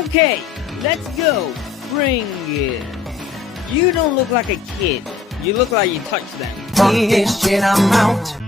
Okay, let's go. Bring it. You don't look like a kid. You look like you touched them.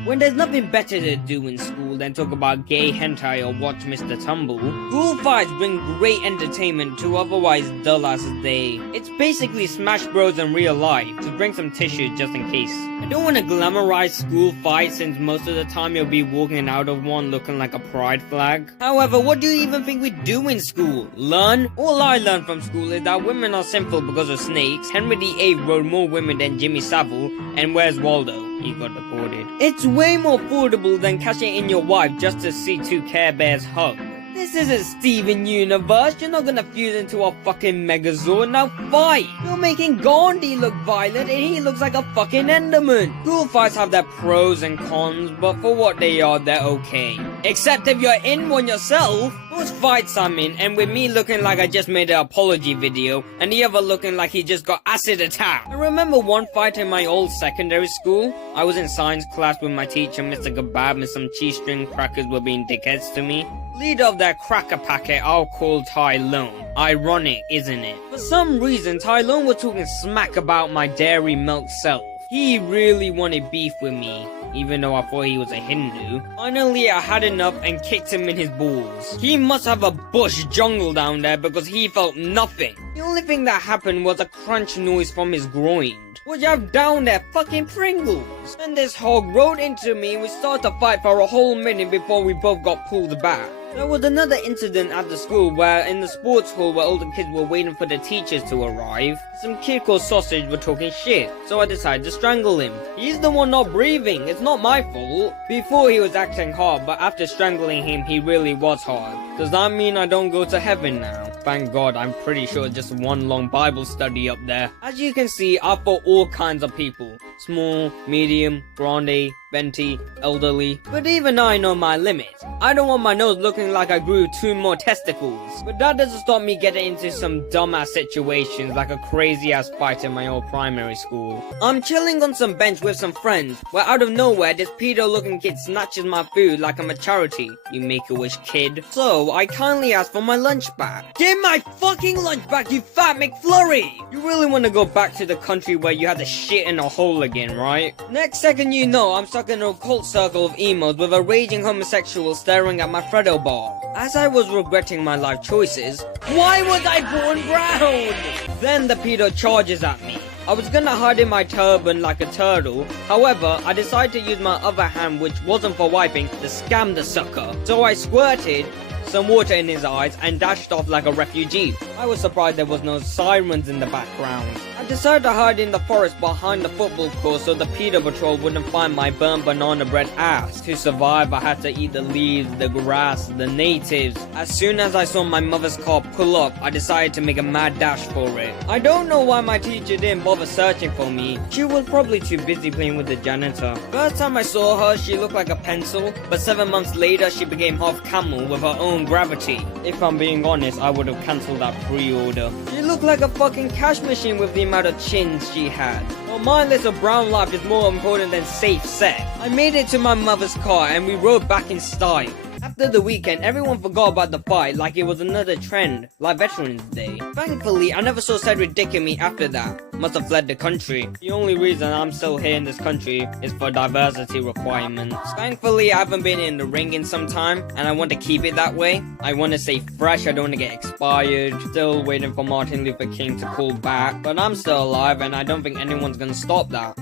When there's nothing better to do in school than talk about gay hentai or watch Mr. Tumble, school fights bring great entertainment to otherwise dull as day. It's basically Smash Bros in real life, so bring some tissue just in case. I don't want to glamorize school fights since most of the time you'll be walking out of one looking like a pride flag. However, what do you even think we do in school? Learn? All I learned from school is that women are sinful because of snakes, Henry VIII rode more women than Jimmy Savile, and where's Waldo? He got deported. It's way more affordable than cashing in your wife just to see two Care Bears hug. This isn't Steven Universe, you're not gonna fuse into a fucking Megazord, now fight! You're making Gandhi look violent and he looks like a fucking Enderman. School fights have their pros and cons, but for what they are, they're okay. Except if you're in one yourself. Most fights I'm in, and with me looking like I just made an apology video, and the other looking like he just got acid attacked. I remember one fight in my old secondary school. I was in science class with my teacher, Mr. Kebab, and some cheese string crackers were being dickheads to me. Leader of that cracker packet I'll call Tylone. Ironic, isn't it? For some reason, Tylone was talking smack about my dairy milk self. He really wanted beef with me, even though I thought he was a Hindu. Finally, I had enough and kicked him in his balls. He must have a bush jungle down there because he felt nothing. The only thing that happened was a crunch noise from his groin. What you have down there? Fucking Pringles. And this hog rode into me and we started to fight for a whole minute before we both got pulled back. There was another incident at the school where in the sports hall where all the kids were waiting for the teachers to arrive, some kid called Sausage were talking shit, so I decided to strangle him. He's the one not breathing, it's not my fault. Before he was acting hard, but after strangling him he really was hard. Does that mean I don't go to heaven now? Thank God, I'm pretty sure it's just one long Bible study up there. As you can see, I fought all kinds of people. Small, medium, grande, venti, elderly. But even I know my limits. I don't want my nose looking like I grew 2 more testicles. But that doesn't stop me getting into some dumbass situations like a crazy ass fight in my old primary school. I'm chilling on some bench with some friends, where out of nowhere this pedo looking kid snatches my food like I'm a charity, you make-a-wish kid. So I kindly ask for my lunch back. Give my fucking lunch back, you fat McFlurry! You really want to go back to the country where you had to shit in a hole again, right? Next second you know, I'm stuck in a cult circle of emos with a raging homosexual staring at my Freddo bar. As I was regretting my life choices, why was I born brown? Then the pedo charges at me. I was gonna hide in my turban like a turtle, however, I decided to use my other hand, which wasn't for wiping, to scam the sucker. So I squirted some water in his eyes and dashed off like a refugee. I was surprised there was no sirens in the background. I decided to hide in the forest behind the football court so the pedo patrol wouldn't find my burnt banana bread ass. To survive, I had to eat the leaves, the grass, the natives. As soon as I saw my mother's car pull up, I decided to make a mad dash for it. I don't know why my teacher didn't bother searching for me. She was probably too busy playing with the janitor. First time I saw her, she looked like a pencil, but 7 months later, she became half camel with her own gravity. If I'm being honest, I would have cancelled that pre-order. She looked like a fucking cash machine with the amount of chins she had. Well, my little brown life is more important than safe sex. I made it to my mother's car and we rode back in style. After the weekend, everyone forgot about the fight like it was another trend, like Veterans Day. Thankfully, I never saw Cedric dicking me after that. Must have fled the country. The only reason I'm still here in this country is for diversity requirements. Thankfully, I haven't been in the ring in some time, and I want to keep it that way. I want to stay fresh, I don't want to get expired. Still waiting for Martin Luther King to call back, but I'm still alive and I don't think anyone's gonna stop that.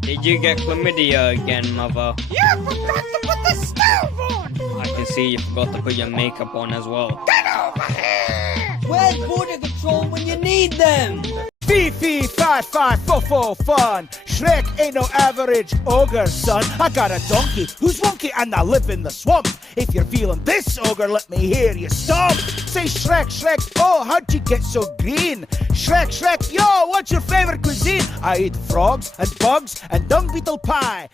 Did you get chlamydia again, mother? You forgot to put the stove on! I can see you forgot to put your makeup on as well. Get over here! Where's border control when you need them? Fee, fee, fi, fi, fo, fo, fun. Shrek ain't no average ogre, son. I got a donkey who's wonky and I live in the swamp. If you're feeling this ogre, let me hear you stomp. Say Shrek, Shrek, oh, how'd you get so green? Shrek, Shrek, yo, what's your favorite cuisine? I eat frogs and bugs and dung beetle pie.